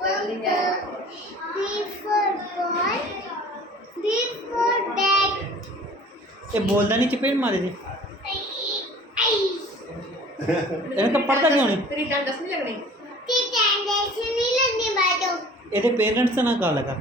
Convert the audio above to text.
Spelling है B for ball, B for bat. ये बोलता नहीं चपेट मारे दी ਇਹਨੂੰ ਤਾਂ ਪੜਦਾ ਕਿਉਂ ਨਹੀਂ तेरी डांडस नहीं लगनी ती टेंडेंसी नहीं लगनी बातों ਇਹਦੇ ਪੇਰੈਂਟਸ ਨਾਲ ਗੱਲ ਕਰ